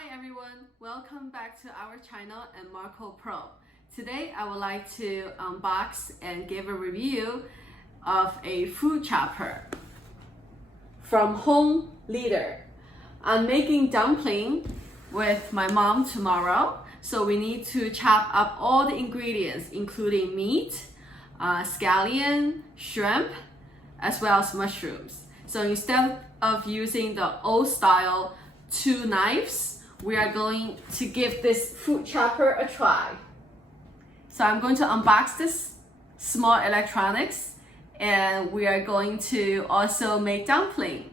Hi everyone, welcome back to our channel and Marco Pro. Today I would like to unbox and give a review of a food chopper from Home Leader. I'm making dumpling with my mom tomorrow, so we need to chop up all the ingredients including meat, scallion, shrimp, as well as mushrooms. So instead of using the old style 2 knives, we are going to give this food chopper a try. So I'm going to unbox this small electronics and we are going to also make dumpling.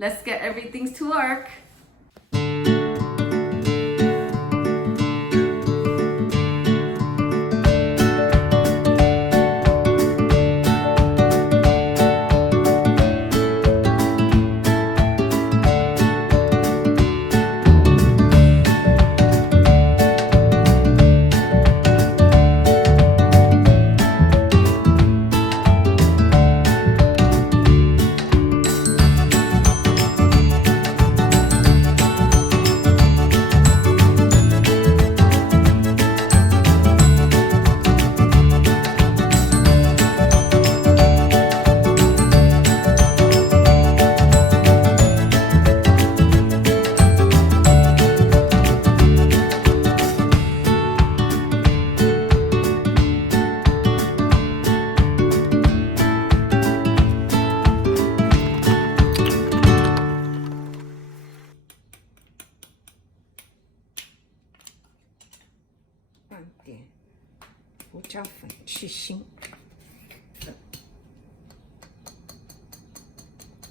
Let's get everything to work.放点胡椒粉去腥粉、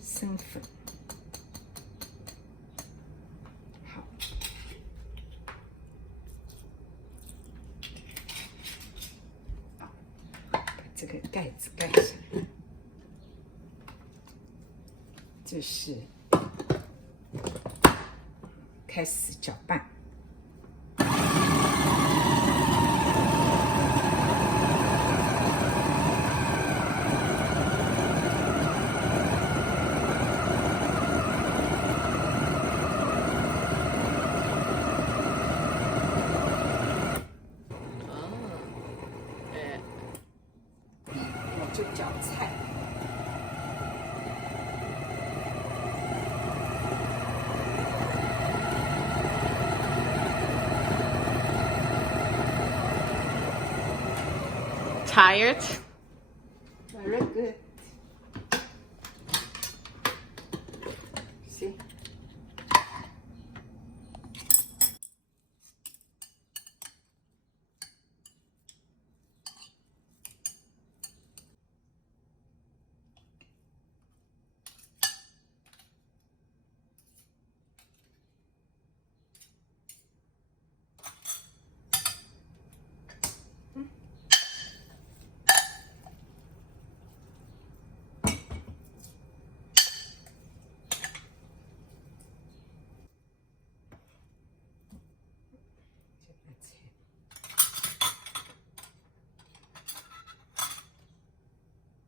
生粉，好，把这个盖子盖上，这是开始搅拌。就搅菜，Tired? Very good. See?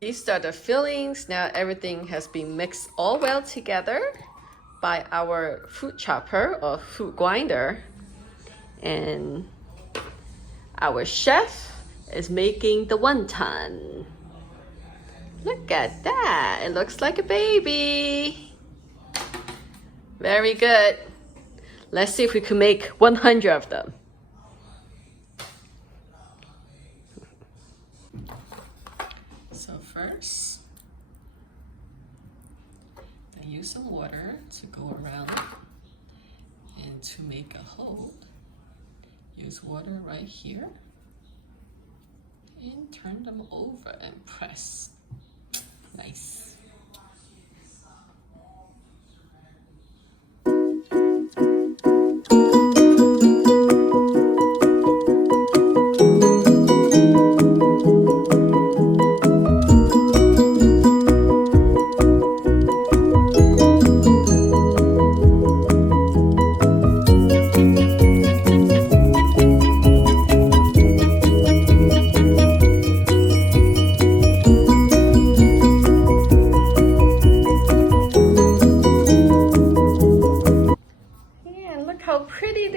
These are the fillings. Now everything has been mixed all well together by our food chopper or food grinder. And our chef is making the wonton. Look at that. It looks like a baby. Very good. Let's see if we can make 100 of them. So first, I use some water to go around, and to make a hold, use water right here and turn them over and press. Nice.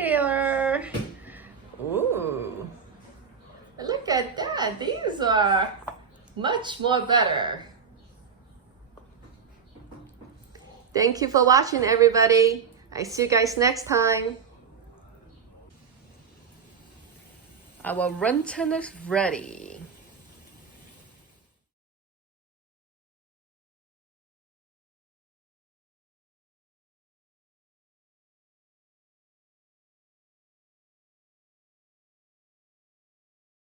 there. Ooh. Look at that. These are much more better. Thank you for watching, everybody. I see you guys next time. Our Wonton is ready.